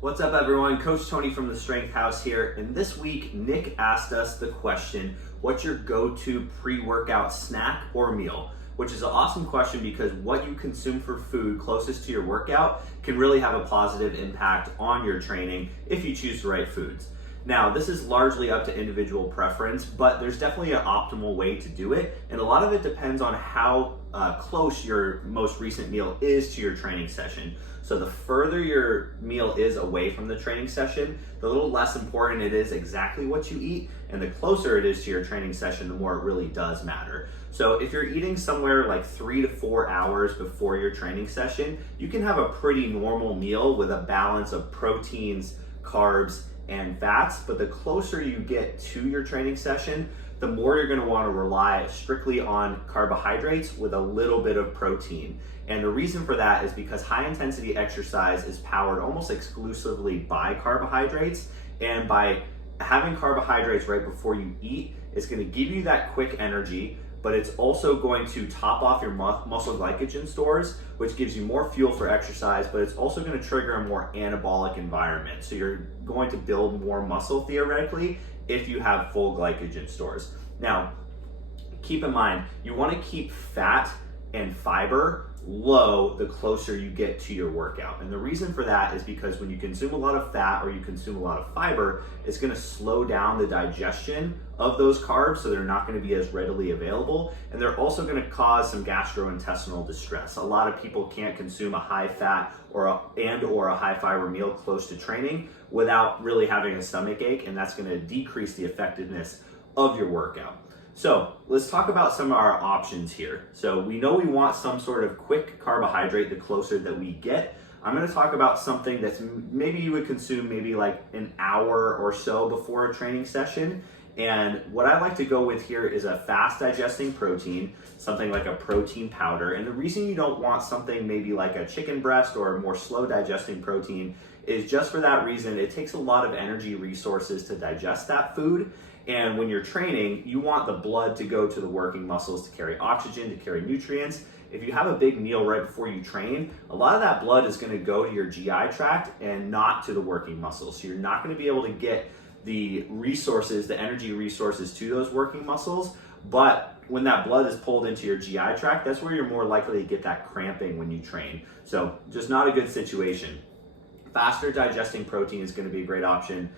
What's up, everyone? Coach Tony from the Strength House here. And this week, Nick asked us the question, what's your go-to pre-workout snack or meal? Which is an awesome question because what you consume for food closest to your workout can really have a positive impact on your training if you choose the right foods. Now, this is largely up to individual preference, but there's definitely an optimal way to do it. And a lot of it depends on how close your most recent meal is to your training session. So the further your meal is away from the training session, the little less important it is exactly what you eat, and the closer it is to your training session, the more it really does matter. So if you're eating somewhere like 3 to 4 hours before your training session, you can have a pretty normal meal with a balance of proteins, carbs, and fats. But the closer you get to your training session, the more you're going to want to rely strictly on carbohydrates with a little bit of protein. And the reason for that is because high intensity exercise is powered almost exclusively by carbohydrates, and by having carbohydrates right before you eat, it's going to give you that quick energy, but it's also going to top off your muscle glycogen stores, which gives you more fuel for exercise, but it's also going to trigger a more anabolic environment. So you're going to build more muscle theoretically if you have full glycogen stores. Now, keep in mind, you want to keep fat and fiber low the closer you get to your workout. And the reason for that is because when you consume a lot of fat or you consume a lot of fiber, it's going to slow down the digestion of those carbs, so they're not going to be as readily available, and they're also going to cause some gastrointestinal distress. A lot of people can't consume a high fat or a high fiber meal close to training without really having a stomach ache, and that's going to decrease the effectiveness of your workout. So let's talk about some of our options here. So we know we want some sort of quick carbohydrate the closer that we get. I'm going to talk about something that's maybe you would consume maybe like an hour or so before a training session. And what I like to go with here is a fast digesting protein, something like a protein powder. And the reason you don't want something maybe like a chicken breast or a more slow digesting protein is just for that reason. It takes a lot of energy resources to digest that food. And when you're training, you want the blood to go to the working muscles to carry oxygen, to carry nutrients. If you have a big meal right before you train, a lot of that blood is going to go to your GI tract and not to the working muscles. So you're not going to be able to get the resources, the energy resources to those working muscles. But when that blood is pulled into your GI tract, that's where you're more likely to get that cramping when you train. So just not a good situation. Faster digesting protein is going to be a great option.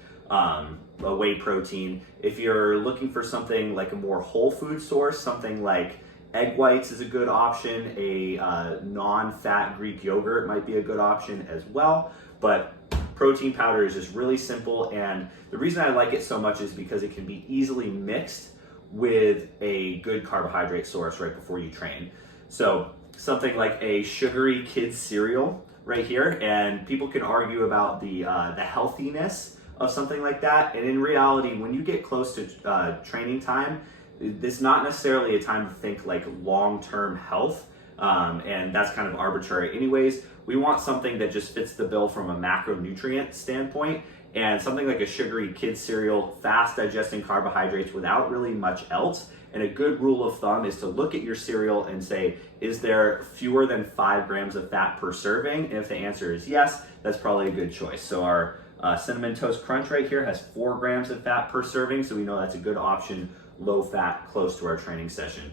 A whey protein. If you're looking for something like a more whole food source, something like egg whites is a good option. A non-fat Greek yogurt might be a good option as well. But protein powder is just really simple, and the reason I like it so much is because it can be easily mixed with a good carbohydrate source right before you train. So something like a sugary kids cereal right here, and people can argue about the healthiness of something like that. And in reality, when you get close to training time, it's not necessarily a time to think like long-term health, and that's kind of arbitrary anyways. We want something that just fits the bill from a macronutrient standpoint, and something like a sugary kids cereal, fast digesting carbohydrates without really much else. And a good rule of thumb is to look at your cereal and say, is there fewer than 5 grams of fat per serving? And if the answer is yes, that's probably a good choice. So our Cinnamon Toast Crunch right here has 4 grams of fat per serving, so we know that's a good option, low fat, close to our training session.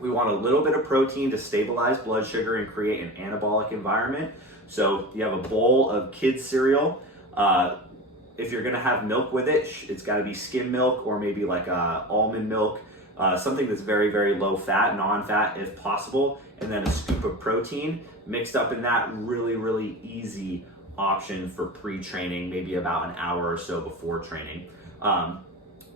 We want a little bit of protein to stabilize blood sugar and create an anabolic environment. So you have a bowl of kids cereal. If you're gonna have milk with it, it's gotta be skim milk or maybe like almond milk, something that's very, very low fat, non-fat if possible, and then a scoop of protein mixed up in that. Really, really easy option for pre-training, maybe about an hour or so before training.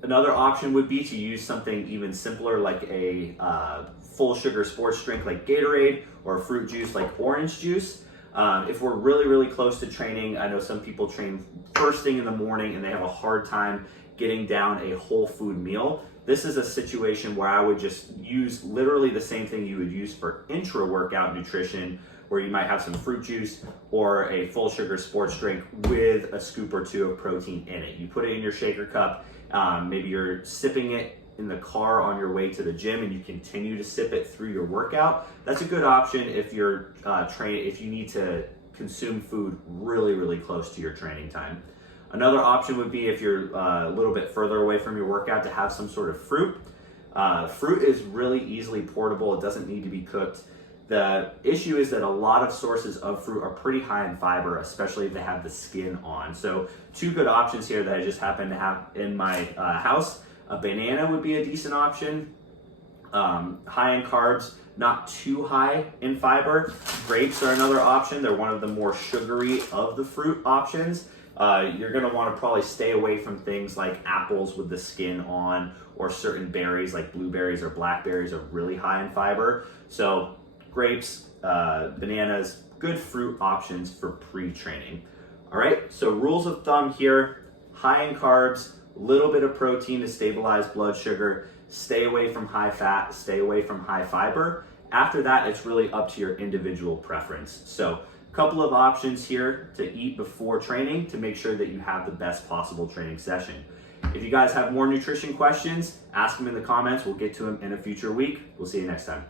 Another option would be to use something even simpler like a full sugar sports drink like Gatorade, or a fruit juice like orange juice. If we're really, really close to training, I know some people train first thing in the morning and they have a hard time getting down a whole food meal. This is a situation where I would just use literally the same thing you would use for intra-workout nutrition, where you might have some fruit juice or a full sugar sports drink with a scoop or 2 of protein in it. You put it in your shaker cup, maybe you're sipping it in the car on your way to the gym and you continue to sip it through your workout. That's a good option if you're if you need to consume food really, really close to your training time. Another option would be if you're a little bit further away from your workout to have some sort of fruit. Fruit is really easily portable. It doesn't need to be cooked. The issue is that a lot of sources of fruit are pretty high in fiber, especially if they have the skin on. So two good options here that I just happen to have in my house. A banana would be a decent option. High in carbs, not too high in fiber. Grapes are another option. They're one of the more sugary of the fruit options. You're gonna wanna probably stay away from things like apples with the skin on, or certain berries like blueberries or blackberries are really high in fiber. So grapes, bananas, good fruit options for pre-training. All right, so rules of thumb here: high in carbs, little bit of protein to stabilize blood sugar, stay away from high fat, stay away from high fiber. After that, it's really up to your individual preference. So a couple of options here to eat before training to make sure that you have the best possible training session. If you guys have more nutrition questions, ask them in the comments. We'll get to them in a future week. We'll see you next time.